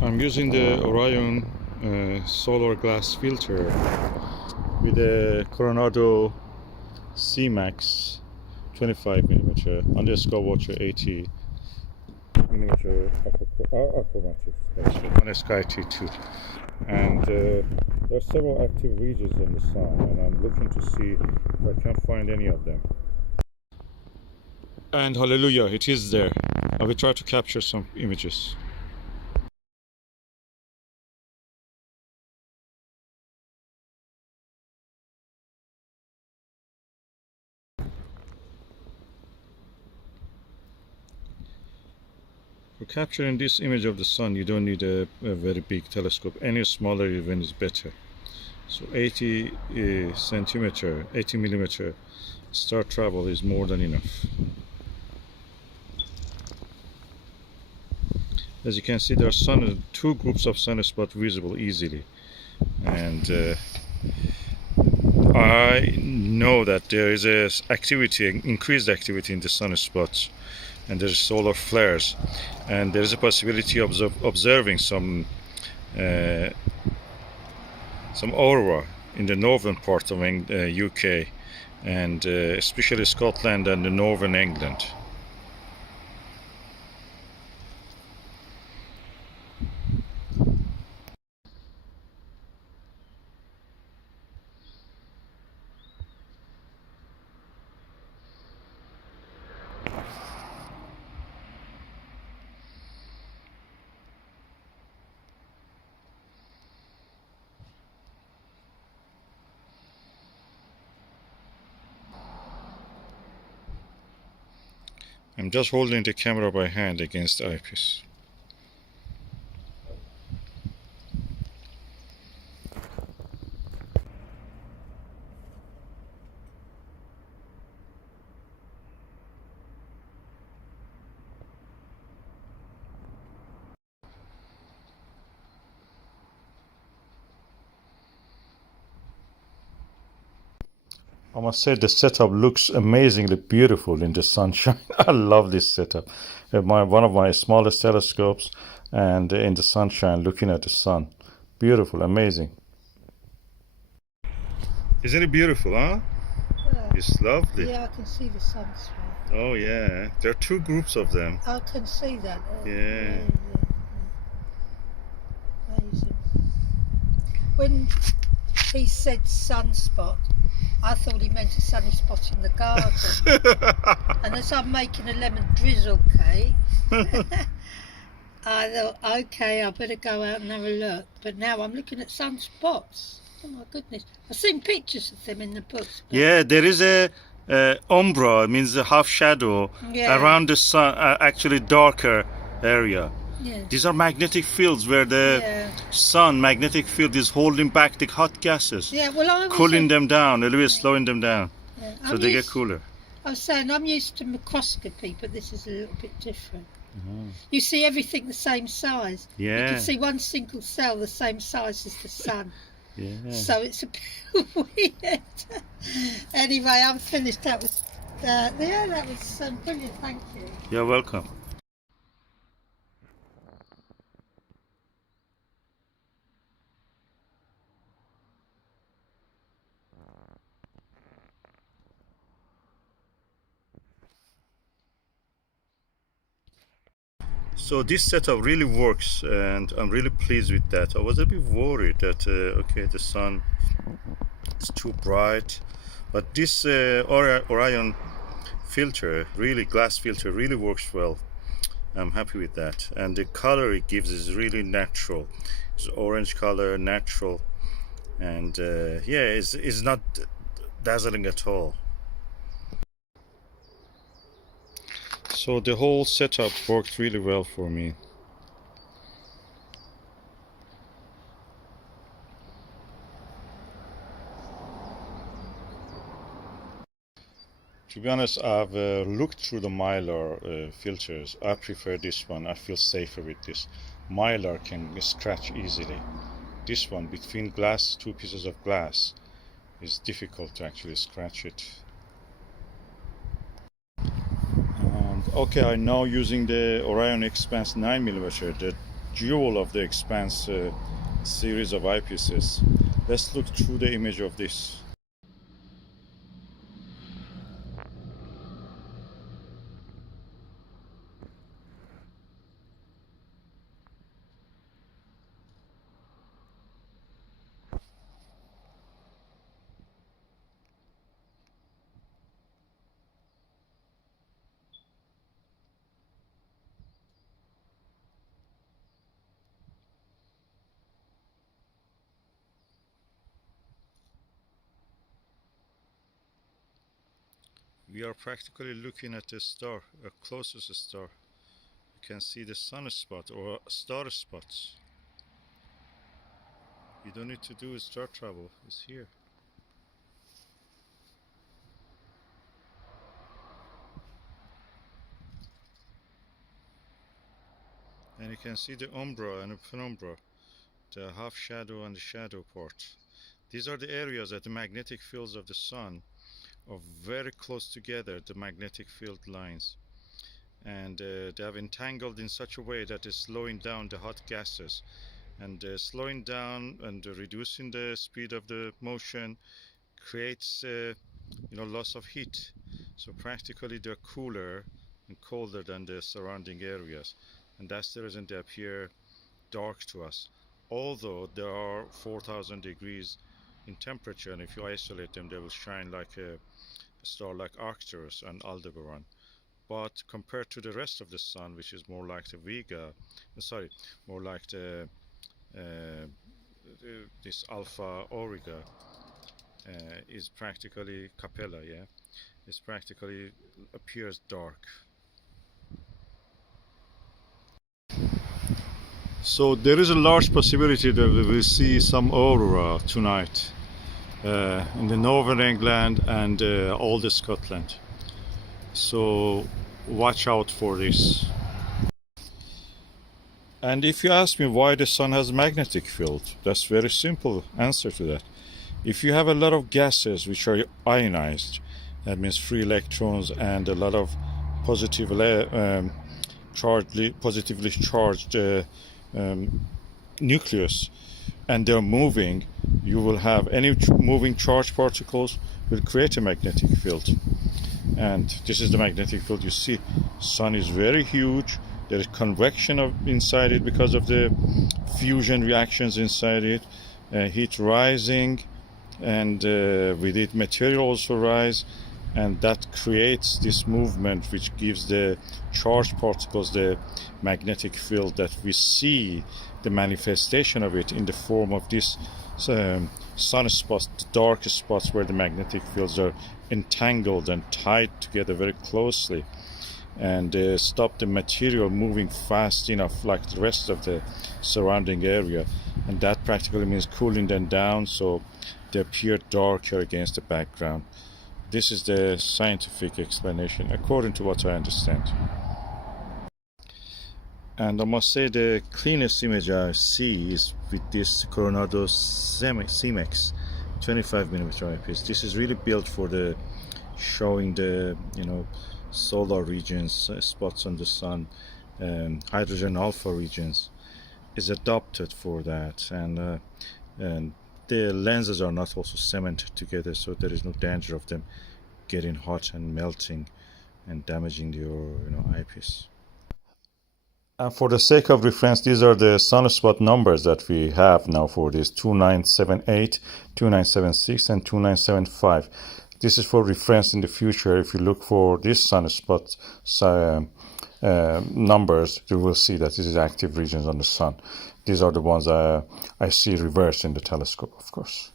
I'm using the Orion solar glass filter with a Coronado Cemex 25mm on the Skywatcher 80mm achromatic on a SkyTee-2, and there are several active regions in the sun, and I'm looking to see if I can find any of them. And hallelujah, it is there. I will try to capture some images. For capturing this image of the sun, you don't need a very big telescope. Any smaller even is better. So 80 centimeter, 80mm Startravel is more than enough. As you can see, there are two groups of sunspots visible easily, and I know that there is increased activity in the sunspots, and there's solar flares, and there is a possibility of observing some aurora in the northern part of UK, and especially Scotland and the northern England. I'm just holding the camera by hand against the eyepiece. I must say the setup looks amazingly beautiful in the sunshine. I love this setup. One of my smallest telescopes, and in the sunshine looking at the sun. Beautiful, amazing. Isn't it beautiful, huh? Yeah. It's lovely. Yeah, I can see the sunspot. Oh yeah, there are two groups of them. I can see that. Yeah. Amazing. When he said sunspot, I thought he meant a sunny spot in the garden. And as I'm making a lemon drizzle cake, I thought, okay, I better go out and have a look. But now I'm looking at sunspots. Oh my goodness. I've seen pictures of them in the books. Yeah, there is a umbra, it means a half shadow, around the sun, actually darker area. Yeah. These are magnetic fields where the sun magnetic field is holding back the hot gases, cooling them down, a little bit slowing them down, so they get cooler. I was saying, I'm used to microscopy, but this is a little bit different. You see everything the same size. Yeah. You can see one single cell the same size as the sun. Yeah. So it's a bit weird. Anyway, I'm finished. That was brilliant. Thank you. You're welcome. So this setup really works, and I'm really pleased with that. I was a bit worried that okay, the sun is too bright, but this Orion filter, glass filter, really works well. I'm happy with that, and the color it gives is really natural. It's orange color, natural, and yeah, it's not dazzling at all. So the whole setup worked really well for me. To be honest, I've looked through the Mylar filters. I prefer this one. I feel safer with this. Mylar can scratch easily. This one, between two pieces of glass, is difficult to actually scratch it. Okay, I'm now using the Orion Expans 9mm, the jewel of the Expans series of eyepieces. Let's look through the image of this. We are practically looking at the star, a closest star. You can see the sunspot or star spots. You don't need to do star travel, it's here. And you can see the umbra and the penumbra, the half shadow and the shadow part. These are the areas that the magnetic fields of the sun are very close together, the magnetic field lines. And they have entangled in such a way that it's slowing down the hot gases. And slowing down and reducing the speed of the motion creates loss of heat. So practically they're cooler and colder than the surrounding areas. And that's the reason they appear dark to us. Although there are 4,000 degrees in temperature, and if you isolate them, they will shine like a star like Arcturus and Aldebaran. But compared to the rest of the sun, which is more like the more like the this Alpha Auriga, is practically Capella, yeah, it's practically appears dark. So there is a large possibility that we will see some aurora tonight in the northern England and all the Scotland. So watch out for this. And if you ask me why the sun has a magnetic field, that's very simple answer to that. If you have a lot of gases which are ionized, that means free electrons and a lot of positively charged nucleus, and they're moving, you will have any moving charged particles will create a magnetic field. And this is the magnetic field you see. Sun is very huge. There is convection inside it because of the fusion reactions inside it, heat rising, and with it material also rise, and that creates this movement which gives the charged particles the magnetic field that we see, the manifestation of it in the form of this sunspots, the dark spots where the magnetic fields are entangled and tied together very closely, and stop the material moving fast enough like the rest of the surrounding area, and that practically means cooling them down so they appear darker against the background. This is the scientific explanation according to what I understand. And I must say the cleanest image I see is with this Coronado Cemex 25mm eyepiece. This is really built for the showing the solar regions, spots on the sun, hydrogen alpha regions, is adapted for that, and the lenses are not also cemented together, so there is no danger of them getting hot and melting and damaging your eyepiece. And for the sake of reference, these are the sunspot numbers that we have now for this 2978, 2976 and 2975. This is for reference in the future. If you look for this sunspot numbers, you will see that this is active regions on the sun. These are the ones I see reversed in the telescope, of course.